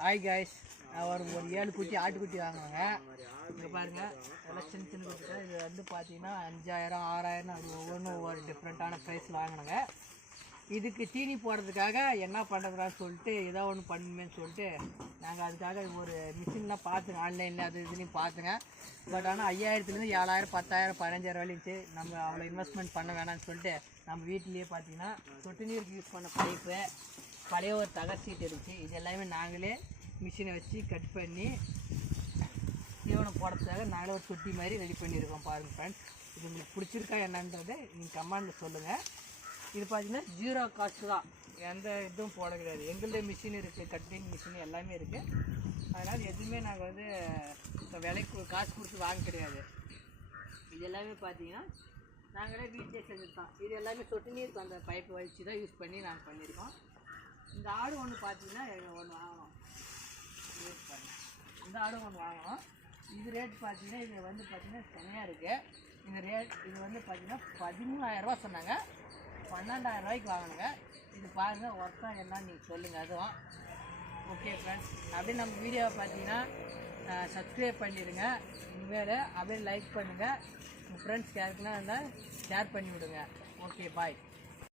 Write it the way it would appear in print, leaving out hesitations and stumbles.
Hi guys, ஒரு 7 குட்டி ஆட்டுக்குட்டி வாங்குவாங்க. இங்கே பாருங்கள், எல்லாம் சின்ன சின்ன குட்டி தான். இது வந்து பார்த்தீங்கன்னா 5000 6000 அது ஒவ்வொன்றும் ஒவ்வொரு டிஃப்ரெண்ட்டான ப்ரைஸில் வாங்கினாங்க. இதுக்கு தீனி போடுறதுக்காக என்ன பண்ணுறதுன்னு சொல்லிட்டு ஏதோ ஒன்று பண்ணுமேன்னு சொல்லிட்டு நாங்கள் அதுக்காக ஒரு மிஷின்லாம் பார்த்துங்க, ஆன்லைனில் அது இதுலேயும் பார்த்துங்க. பட் ஆனால் 5000 7000 10000 15000 வரைச்சு நம்ம அவ்வளோ இன்வெஸ்ட்மெண்ட் பண்ண வேணாம்னு சொல்லிட்டு நம்ம வீட்டிலேயே பார்த்தீங்கன்னா சொட்டு நீருக்கு யூஸ் பண்ண பைப்பு, பழைய ஒரு தகர் சீட் இருந்துச்சு. இது எல்லாமே நாங்களே மிஷினை வச்சு கட் பண்ணி தீவனம் போடுறதுக்காக நாங்களே ஒரு தொட்டி மாதிரி ரெடி பண்ணியிருக்கோம். பாருங்கள் ஃப்ரெண்ட்ஸ், இது உங்களுக்கு பிடிச்சிருக்கா என்னன்றதை நீங்கள் கமெண்டில் சொல்லுங்கள். இது பார்த்தீங்கன்னா 0 காஸ்ட்டு தான், எந்த இதுவும் போட கிடையாது. எங்களுடைய மிஷின் இருக்குது, கட்டிங் மிஷின் எல்லாமே இருக்குது. அதனால் எதுவுமே நாங்கள் வந்து விலைக்கு காசு கொடுத்து வாங்க கிடையாது. இது எல்லாமே பார்த்தீங்கன்னா நாங்களே வீட்டிலே செஞ்சுருக்கோம். இது எல்லாமே சொட்டு நீருக்கு அந்த பைப்பை வச்சு தான் யூஸ் பண்ணி நாங்கள் பண்ணியிருக்கோம். இந்த ஆடு ஒன்று பார்த்தீங்கன்னா ஒன்று வாங்கணும், யூஸ் பண்ணி இந்த ஆடு ஒன்று வாங்கணும். இது ரேட் பார்த்தீங்கன்னா இது வந்து பார்த்தீங்கன்னா செமையாக இருக்குது. இந்த ரேட் இது வந்து பார்த்தீங்கன்னா 13000 சொன்னாங்க, 12000 ரூபாய்க்கு வாங்கினாங்க. இது பாருங்கள், ஒர்த்தா என்னன்னு நீங்கள் சொல்லுங்கள். அதுவும் ஓகே ஃப்ரெண்ட்ஸ், அப்படியே நம்ம வீடியோவை பார்த்தீங்கன்னா சப்ஸ்கிரைப் பண்ணிடுங்க. இனிமேல் அப்படியே லைக் பண்ணுங்கள். உங்கள் ஃப்ரெண்ட்ஸ் யாருக்குன்னா இருந்தால் ஷேர் பண்ணி விடுங்க. ஓகே, பாய்.